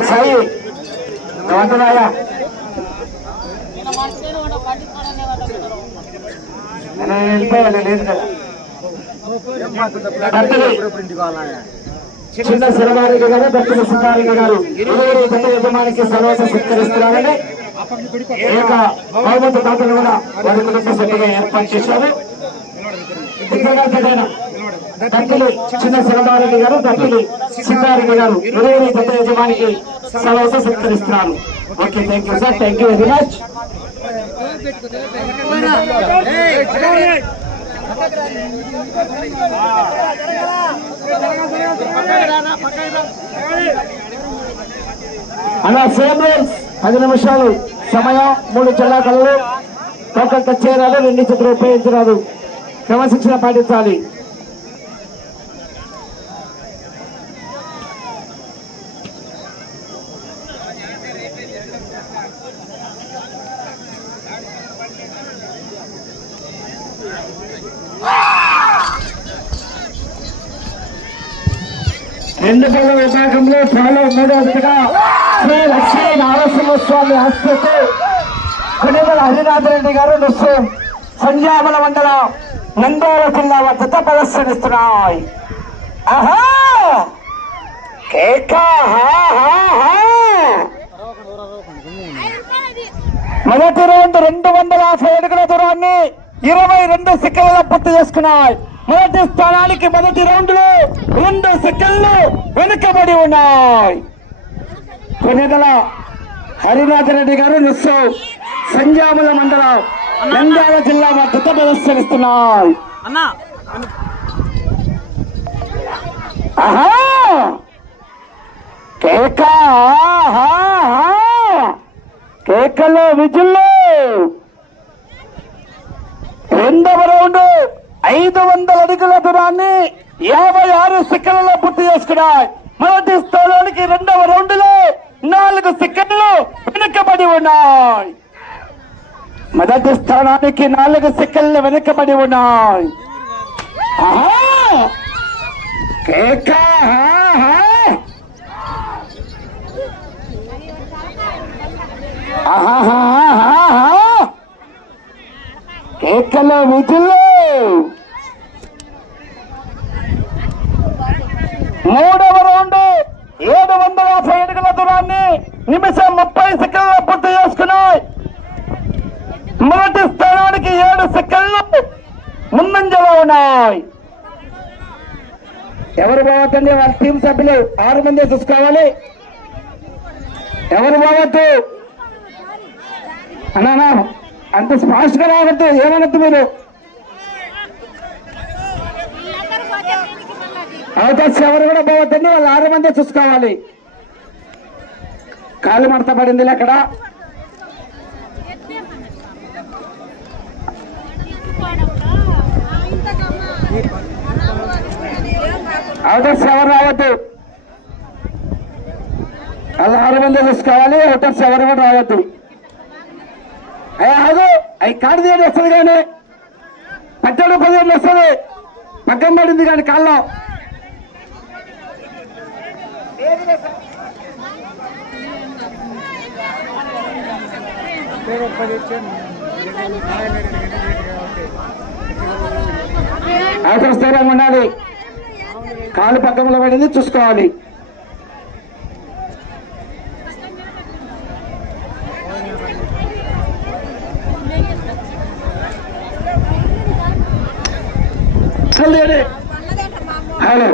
సాయి ఏమంటున్నాయా నేను వెళ్ళిపోవాలి లేదు కదా. చిన్న శిరవారిక గారు దత్తల సుధారిక గారు. ఇరువురు గత యజమానికి సర్వత సత్కరిస్తున్నారని ఏక యొక్క దాతలు కూడా వారి కుటుంబ సభ్యులుగా ఏర్పాటు చేశారు. దిగ్గజాతైన దక్కిలి చిన్న శిరవారిక గారు దక్కిలి సిద్ధారెడ్డి గారు ఇరువురు పెద్ద యజమానికి సెలవుతో సత్కరిస్తున్నారు okay thank you sir thank you very much అలా సేమ్ రూల్స్ పది నిమిషాలు సమయం మూడు జిల్లా కళ్ళు టోకన్ టచ్ రెండు చేతులు ఉపయోగించరాదు. క్రమశిక్షణ పాటించాలి. రెండు పళ్ళ విభాగంలో చాలా మూడవదిగా శ్రీ లక్ష్మీ నారసింహస్వామి ఆస్పత్రి కొనిమల హరినాథ్ రెడ్డి గారు నృత్యం సంజామల మండల నంద్యాల జిల్లా వద్ద ప్రదర్శనిస్తున్నాయి. ఆహా కేక మొదటి రౌండ్ రెండు వందల యాభై అడుగుల దూరాన్ని ఇరవై రెండు సిక్కలలో పూర్తి చేసుకున్నాయి. మొదటి స్థానానికి మొదటి రౌండ్లో రెండు సెకండ్లు వెనుకబడి ఉన్నాయి. కొనిదల హరినాథ్ రెడ్డి గారు నిస్సు సంజాముల మండలం నంద్యాల జిల్లా మద్దతు ప్రదర్శనిస్తున్నాయి. అన్నా. ఆహా! కేక ఆహా, ఆహా. కేకలు విజుల్లో రెండవ రౌండ్ ఐదు వందల అడుగుల దూరాన్ని యాభై ఆరు సెకండ్లలో పూర్తి చేసుకున్నాయి. మొదటి స్థానానికి రెండవ రౌండ్లో నాలుగు సెకండ్లు వెనుకబడి ఉన్నాయి. మొదటి స్థానానికి నాలుగు సెకండ్లు వెనుకబడి ఉన్నాయి. ఆహా! కేకలు విధులు మూడవ రౌండ్ ఏడు వందల యాభై అడుగుల దూరాన్ని నిమిషం ముప్పై సెకండ్ల పూర్తి చేసుకున్నాయి మొదటి స్థానానికి ఏడు సెకండ్లు ముందంజలో ఉన్నాయి ఎవరు వాళ్ళ టీం సభ్యులు ఆరు మంది చూసుకోవాలి ఎవరు పోవద్దు? అన్నా అంత ఫాస్ట్గా రావద్దు ఏమనద్దు మీరు? అవకాశం ఎవరు కూడా పోవద్దండి వాళ్ళు ఆరు మంది చూసుకోవాలి కాలు మడత పడింది అక్కడ. అవుటర్స్ ఎవరు రావద్దు? పదహారు ఆరు మంది చూసుకోవాలి అవుటర్స్ ఎవరు కూడా రావద్దు. అయ్యా అవి కాడు తీయడం వస్తుంది కానీ. పట్టడం పదిహేను వస్తుంది. పక్కన పడింది కానీ కాళ్ళలో అవసరం స్థిరంగా ఉండాలి. కాలు పక్కన పడింది చూసుకోవాలి. హలో.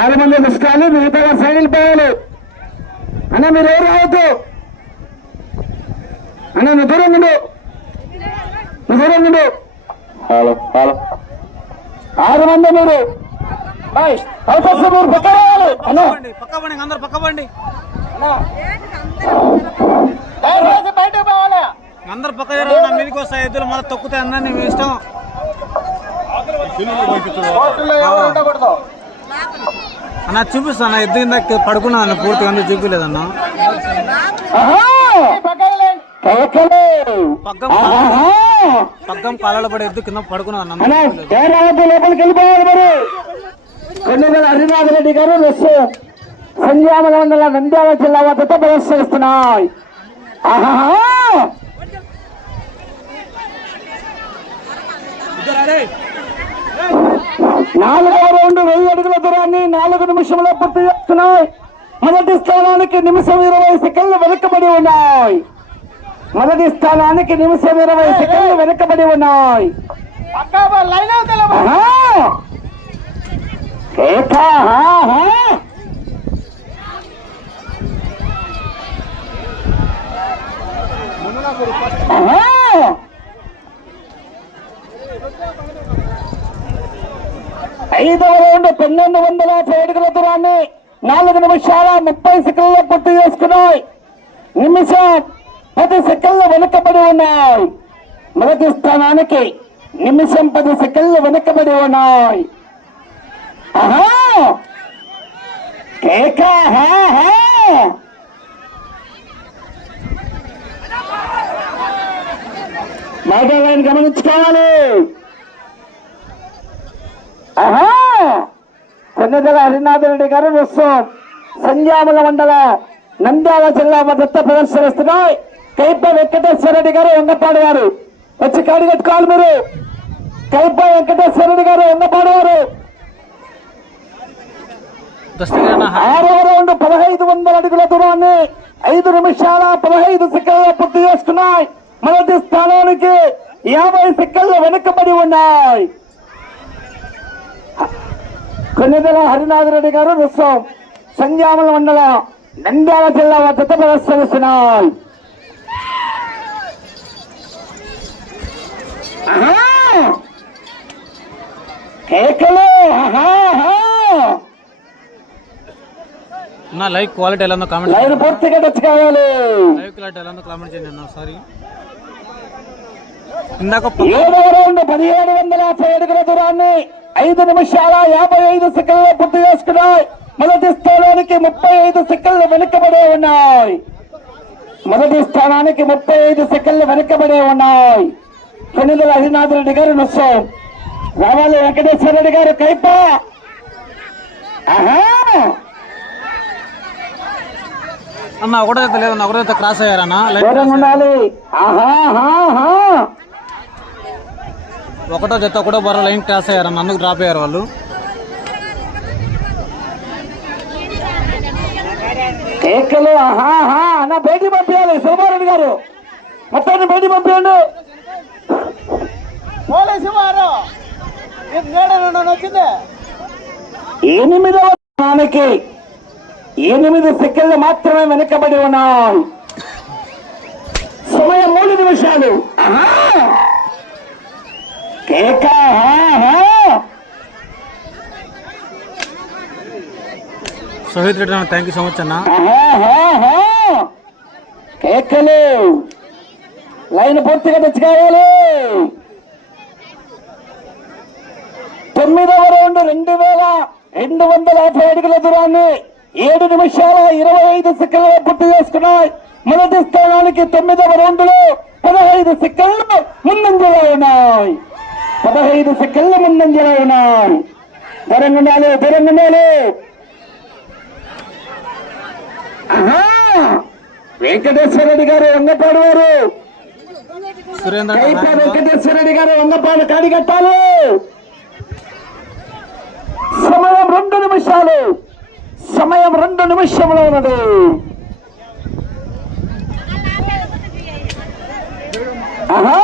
ఆరు మంది చూసుకోవాలి మిగతా సైడ్ పోవాలి. అన్న మీరు ఎవరు రావద్దు? అన్న నువ్వు దూరం ఉండు. నువ్వు దూరం ఉండు. Hello hello. ఆరు మంది మీరు. మీరు పక్క రావాలి అన్న. పక్క పండి అందరు పక్క పండి బయటకు పోవాలి. అందరు పక్క జరగండి మీదకి వస్తాయి ఎద్దులు మళ్ళీ తొక్కుతాయి అన్న నీ ఇష్టం. అన్న చూపిస్తాను ఎద్దు కింద పడుకున్నా అన్న పూర్తిగా అందుకు చూపించలేదన్న ఆహా! పక్కన పగ్గం కాలలో కింద పడుకున్నా అన్న. లోపలికి వెళ్ళిపోవాలి మరి. రెండు వేల హరినాథ్ రెడ్డి గారు లెస్ సంజామల మండల నంద్యాల జిల్లా వద్దతో ప్రదర్శిస్తున్నాయి ఆహా నాలుగవ రౌండ్ వెయ్యి అడుగుల దూరాన్ని నాలుగు నిమిషంలో పూర్తి చేస్తున్నాయి. మొదటి స్థానానికి నిమిషం ఇరవై సెకండ్లు వెనుకబడి ఉన్నాయి. మొదటి స్థానానికి నిమిషం ఇరవై సెకండ్లు వెనుకబడి ఉన్నాయి! ఐదవ రౌండ్ పన్నెండు వందల యాభై అడుగుల దూరాన్ని నాలుగు నిమిషాల ముప్పై సెకండ్లో పూర్తి చేసుకున్నాయి. నిమిషం పది సెకండ్లు వెనుకబడి ఉన్నాయి. మొదటి స్థానానికి నిమిషం పది సెకండ్లు వెనుకబడి ఉన్నాయి. ఆహా! కేక హా, హా. మాటలను గమనించుకోవాలి. ఆహా! హరినాథ రెడ్డి గారు వస్తాం సంజాముల మండల నంద్యాల జిల్లా మద్దతు ప్రదర్శనిస్తున్నాయి కైప వెంకటేశ్వర రెడ్డి గారు వంగపాడు గారు. వచ్చి కాడి కట్టుకోవాలి మీరు. కైప వెంకటేశ్వర రెడ్డి గారు వంగపాడు గారు. ఆరవ రౌండ్ పదహైదు వందల అడుగుల దూరాన్ని ఐదు నిమిషాల పదహైదు సెకండ్ల పూర్తి చేసుకున్నాయి మొదటి స్థానానికి యాభై సెకండ్లు వెనుకబడి ఉన్నాయి. కొన్నిదల హరినాథ్ రెడ్డి గారు రుసం సంజామల మండల నంద్యాల జిల్లా వద్దత ప్రదర్శనిస్తున్నాయి ఆహా! కేకలు ఆహా, ఆహా! నా లైవ్ క్వాలిటీ ఎలా ఉందో కామెంట్ లైన్ పూర్తిగా టచ్ కావాలి. లైవ్ క్వాలిటీ ఎలా ఉందో కామెంట్ చేయండి అన్న ఒకసారి ఇందాక పదిహేడు వందల యాభై అడుగుల దూరాన్ని ఐదు నిమిషాల యాభై ఐదు సెకండ్లు పూర్తి చేసుకున్నాయి. మొదటి స్థానానికి ముప్పై ఐదు సెకండ్లు వెనుకబడే ఉన్నాయి. మొదటి స్థానానికి ముప్పై ఐదు సెకండ్లు వెనుకబడే ఉన్నాయి. కొన్నిదల హరినాథ్ రెడ్డి గారు నొస్సం. రావాలి వెంకటేశ్వర రెడ్డి గారు కైప! అన్న ఒకటో క్రాస్ అయ్యారన్న ఉండాలి. ఒకటో జత ఒకటో బర లైన్ క్రాస్ అయ్యారన్న అందుకు డ్రాప్ అయ్యారు వాళ్ళు. ఆహా అన్న బయటికి పంపించాలి శివబారెడ్డి గారు. మొత్తాన్ని బయటికి పంపించండి. పోలీసు వారు వచ్చింది ఎనిమిదవ స్థానానికి ఎనిమిది సెకండ్లు మాత్రమే వెనుకబడి ఉన్నాయి సమయం మూడు నిమిషాలు. కేక. సోహిత్ రెడ్డి అన్న థ్యాంక్ యూ సో మచ్ అన్న. కేకలు. లైన్ పూర్తిగా తెచ్చుకోవాలి తొమ్మిదవ రౌండ్ రెండు వేల రెండు వందల యాభై అడుగుల దూరాన్ని ఏడు నిమిషాల ఇరవై ఐదు సెకండ్లు పూర్తి చేసుకున్నాయి. మొదటి స్థానానికి తొమ్మిదవ రౌండ్లో పదహైదు సెకండ్లు ముందంజలో ఉన్నాయి. పదహైదు సెకండ్లు ముందంజలో ఉన్నాయి. దూరంగా ఉండాలి దూరంగా ఉండాలి. ఆహా! వెంకటేశ్వర రెడ్డి గారు వంగపాడు వారు. వెంకటేశ్వర రెడ్డి గారు వంగపాడు కాడిగట్టాలి. సమయం రెండు నిమిషాలు. సమయం రెండు నిమిషంలో ఉన్నది. ఆహా!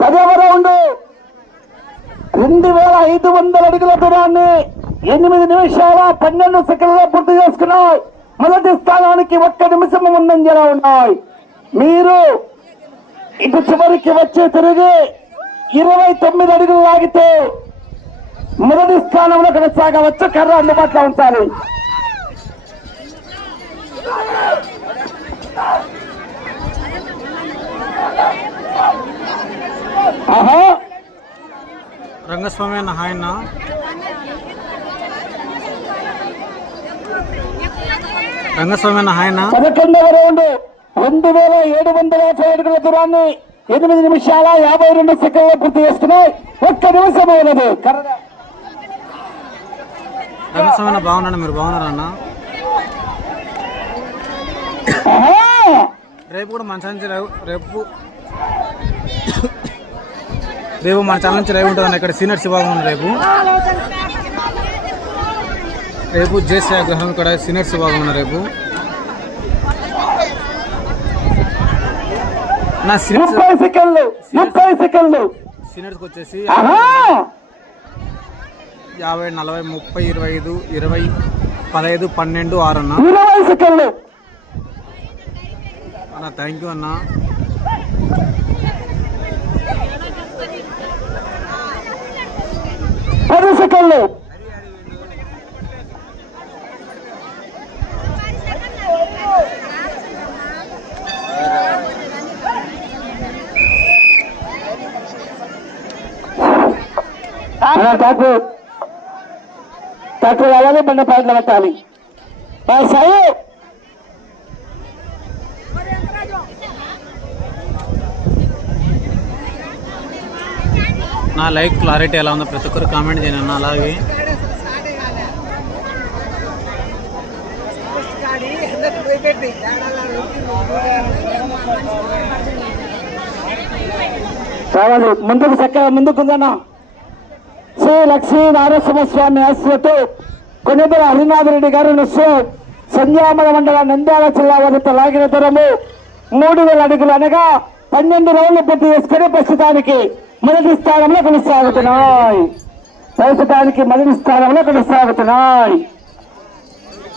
పదవ రౌండ్ రెండు వేల ఐదు వందల అడుగుల దూరాన్ని ఎనిమిది నిమిషాల పన్నెండు సెకండ్లో పూర్తి చేసుకున్నాయి. మొదటి స్థానానికి ఒక్క నిమిషం ముందంజలో ఉన్నాయి. మీరు ఇటు చివరికి వచ్చి తిరిగి ఇరవై తొమ్మిది అడుగులు లాగితే మొదటి స్థానంలో కొనసాగవచ్చు. కర్ర అందుబాటులో ఉంచాలి. ఆహా. రంగస్వామి అన్న హాయ్ అన్న. రంగస్వామి అన్న హాయ్ అన్న. పదకొండవ రౌండ్. రెండు వేల ఏడు వందల యాభై అడుగుల దూరాన్ని ఎనిమిది నిమిషాల యాభై రెండు సెకండ్లు పూర్తి చేసుకున్నాయి. ఒక్క నిమిషం అయినది. బాగున్నాను మీరు బాగున్నారన్న! రేపు కూడా మన ఛానల్ రేపు రేపు మన ఛానల్ నుంచి లైవ్ ఉంటుంది ఇక్కడ సీనియర్స్ విభాగం ఉంది రేపు. రేపు జేసీ గ్రహం ఇక్కడ సీనియర్స్ విభాగం రేపు నా సీనియర్స్ ముప్పై సెకండ్లు ముప్పై సెకండ్లు. సీనియర్స్కి వచ్చేసి యాభై నలభై ముప్పై ఇరవై ఐదు ఇరవై పదహైదు పన్నెండు ఆరు అన్న ఇరవై సెకండ్లు. అన్న థ్యాంక్ యూ అన్న. పది సెకండ్లు డాక్టర్ డాక్టర్ అలాగే బండ పాటలు పెట్టాలి. ఆ, సాయి! నా లైక్ క్లారిటీ ఎలా ఉందో ప్రతి ఒక్కరు కామెంట్ చేయండి అన్న అలాగే. ముందుకు చక్కగా ముందుకుందన్నా శ్రీ లక్ష్మీ నారసింహస్వామి ఆశ్రతో కొనిదల హరినాథరెడ్డి గారు సంధ్యామల మండల నంద్యాల జిల్లా వద్ద లాగిన దూరము మూడు వేల అడుగులు అనగా పన్నెండు రోజులు పూర్తి చేసుకుని ప్రస్తుతానికి మొదటి స్థానంలో కొనసాగుతున్నాయి. ప్రస్తుతానికి మొదటి స్థానంలో కొనసాగుతున్నాయి.